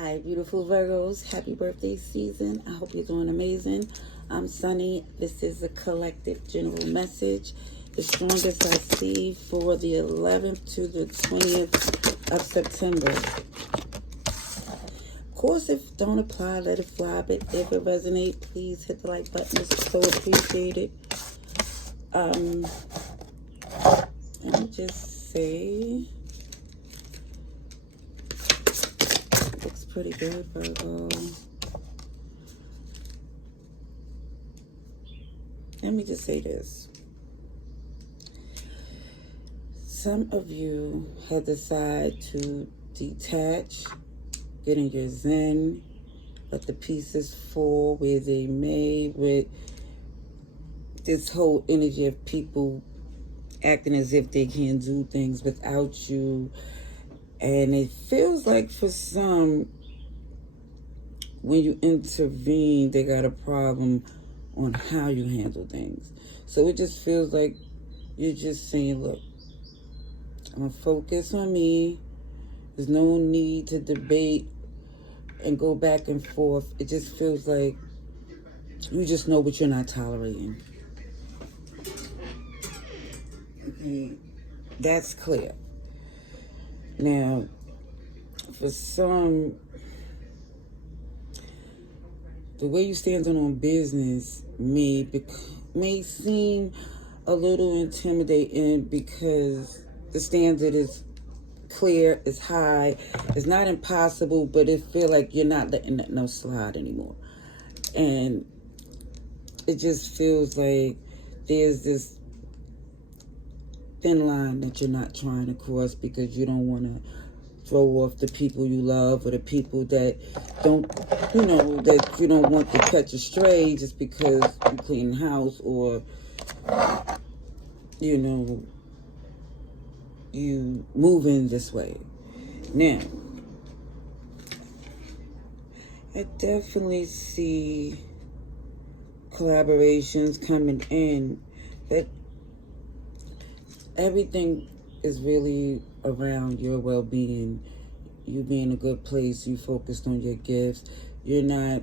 Hi, beautiful Virgos. Happy birthday season. I hope you're doing amazing. I'm Sunny. This is a collective general message. The strongest I see for the 11th to the 20th of September. Of course, if don't apply, let it fly. But if it resonates, please hit the like button. It's so appreciated. Let me just say, looks pretty good, Virgo. Let me just say this. Some of you have decided to detach, get in your zen, let the pieces fall where they may, with this whole energy of people acting as if they can't do things without you. And it feels like for some, when you intervene, they got a problem on how you handle things. So it just feels like you're just saying, look, I'm going to focus on me. There's no need to debate and go back and forth. It just feels like you just know what you're not tolerating. Okay, that's clear. Now, for some, the way you stand on business may seem a little intimidating because the standard is clear, it's high, it's not impossible, but it feel like you're not letting that no slide anymore. And it just feels like there's this thin line that you're not trying to cross because you don't want to throw off the people you love or the people that that you don't want to catch astray just because you clean the house or, you move in this way. Now, I definitely see collaborations coming in, but everything is really around your well-being, you being in a good place, you focused on your gifts, you're not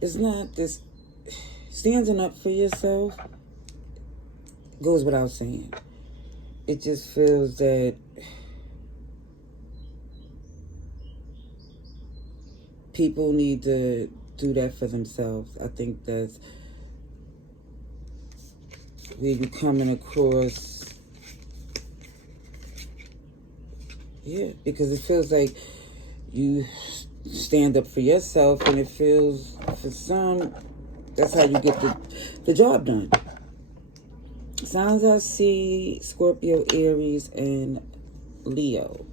it's not this standing up for yourself goes without saying. It just feels that people need to do that for themselves. I think that's where you're coming across. Yeah, because it feels like you stand up for yourself, and it feels, for some, that's how you get the job done. Signs I see: Scorpio, Aries, and Leo.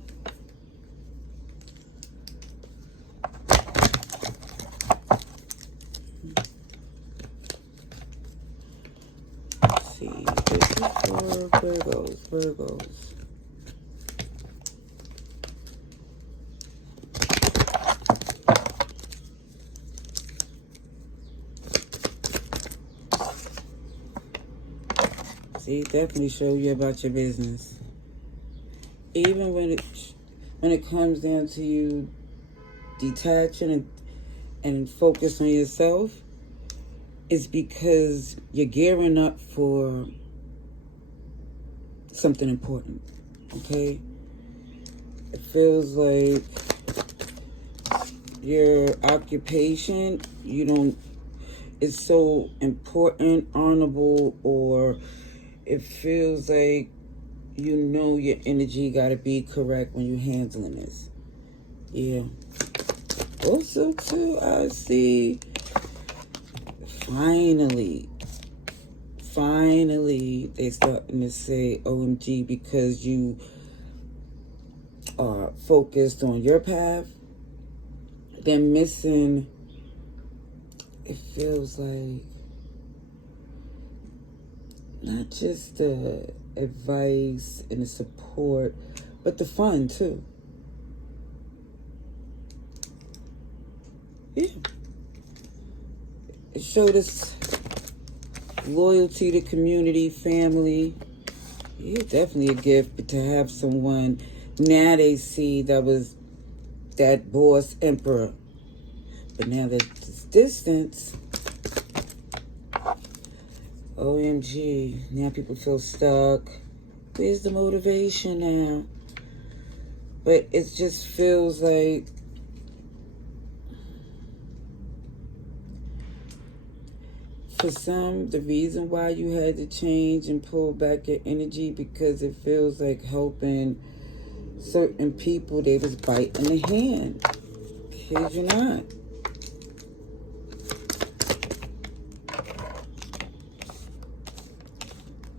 Let's see, this is for Virgos. See, definitely show you about your business. Even when it comes down to you detaching and focus on yourself, it's because you're gearing up for something important. Okay? It feels like your occupation, it's so important, honorable, or it feels like your energy got to be correct when you're handling this. Yeah. Also, too, I see finally, they starting to say OMG because you are focused on your path. They're missing, it feels like, not just the advice and the support, but the fun too. Yeah. It showed us loyalty to community, family, Yeah, definitely a gift to have someone. Now they see that was that boss emperor. But now that it's distance, OMG, now people feel stuck. Where's the motivation now? But it just feels like for some, the reason why you had to change and pull back your energy because it feels like helping certain people, they was biting the hand. Kid you not.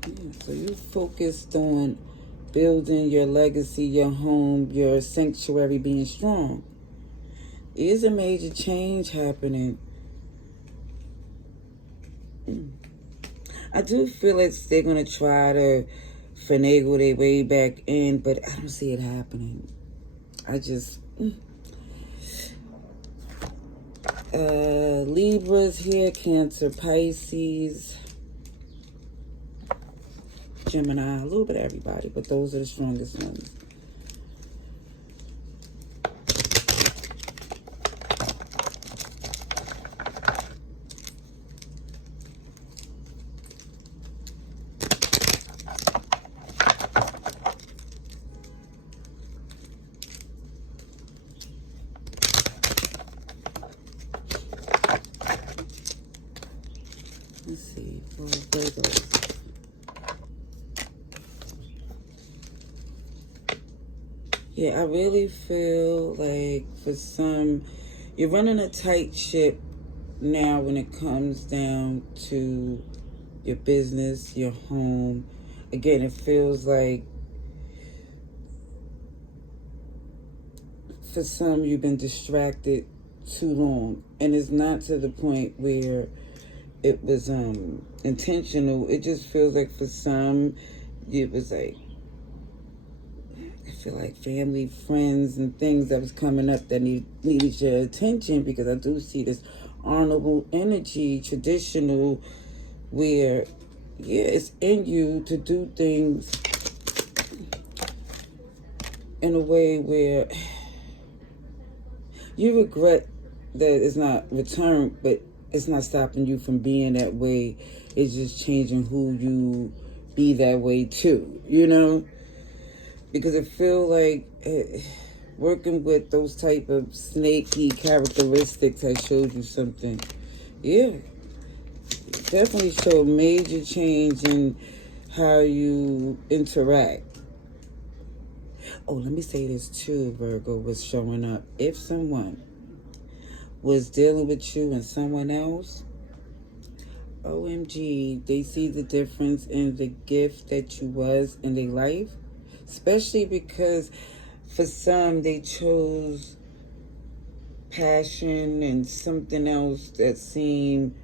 Yeah, so you focused on building your legacy, your home, your sanctuary being strong. Is a major change happening. I do feel like they're going to try to finagle their way back in, but I don't see it happening. I just... Libras here, Cancer, Pisces, Gemini, a little bit of everybody, but those are the strongest ones. Let's see, for Virgos. Yeah, I really feel like for some, you're running a tight ship now when it comes down to your business, your home. Again, it feels like for some you've been distracted too long. And it's not to the point where it was intentional. It just feels like for some it was like, I feel like family, friends, and things that was coming up that needed your attention, because I do see this honorable energy, traditional, where, yeah, it's in you to do things in a way where you regret that it's not returned, but it's not stopping you from being that way. It's just changing who you be that way too, you know? Because I feel like working with those type of snaky characteristics has showed you something. Yeah, definitely showed major change in how you interact. Oh, let me say this too, Virgo, was showing up. If someone was dealing with you and someone else, OMG, they see the difference in the gift that you was in their life. Especially because for some, they chose passion and something else that seemed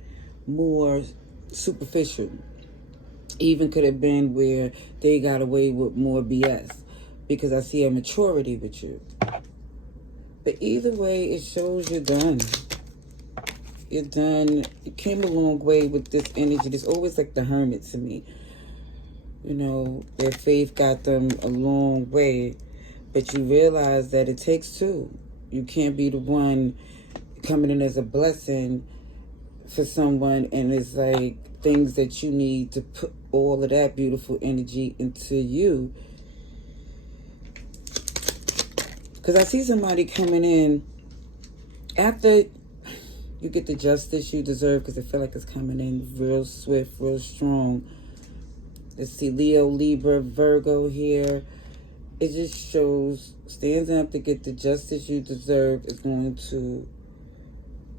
more superficial. Even could have been where they got away with more BS. Because I see a maturity with you. But either way, it shows you're done. You're done. You came a long way with this energy. There's always like the hermit to me. You know, their faith got them a long way. But you realize that it takes two. You can't be the one coming in as a blessing for someone, and it's like things that you need to put all of that beautiful energy into you. Because I see somebody coming in after you get the justice you deserve, because I feel like it's coming in real swift, real strong. Let's see, Leo, Libra, Virgo here. It just shows standing up to get the justice you deserve is going to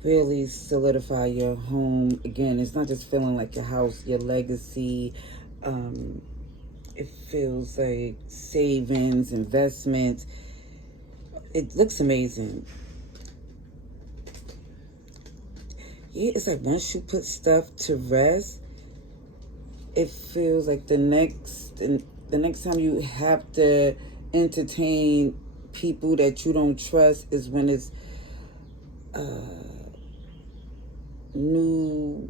really solidify your home. Again, it's not just feeling like your house, your legacy. It feels like savings, investments. It looks amazing. Yeah, it's like once you put stuff to rest, it feels like the next time you have to entertain people that you don't trust is when it's new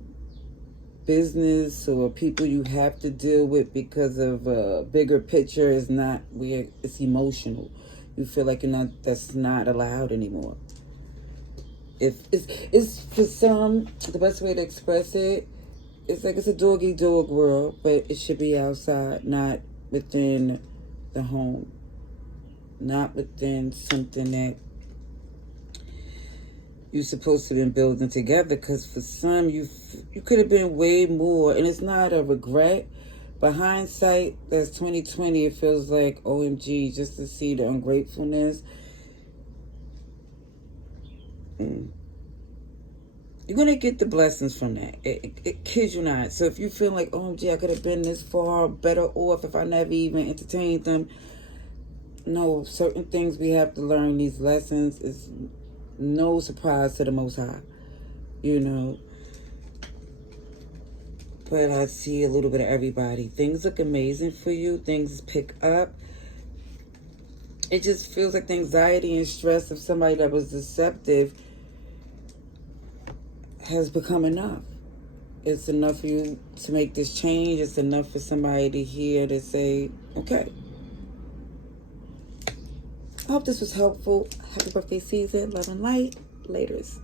business or people you have to deal with because of a bigger picture is not where it's emotional. You feel like that's not allowed anymore. If it's for some, the best way to express it, it's like it's a doggy dog world, but it should be outside, not within the home, not within something that you're supposed to have been building together. Because for some, you could have been way more, and it's not a regret. But hindsight, that's 2020. It feels like OMG, just to see the ungratefulness. You're going to get the blessings from that. It kids you not. So if you feel like, OMG, I could have been this far better off if I never even entertained them. No, certain things we have to learn. These lessons is no surprise to the Most High. You know. But I see a little bit of everybody. Things look amazing for you. Things pick up. It just feels like the anxiety and stress of somebody that was deceptive has become enough. It's enough for you to make this change. It's enough for somebody to hear to say, okay. I hope this was helpful. Happy birthday season. Love and light. Laters.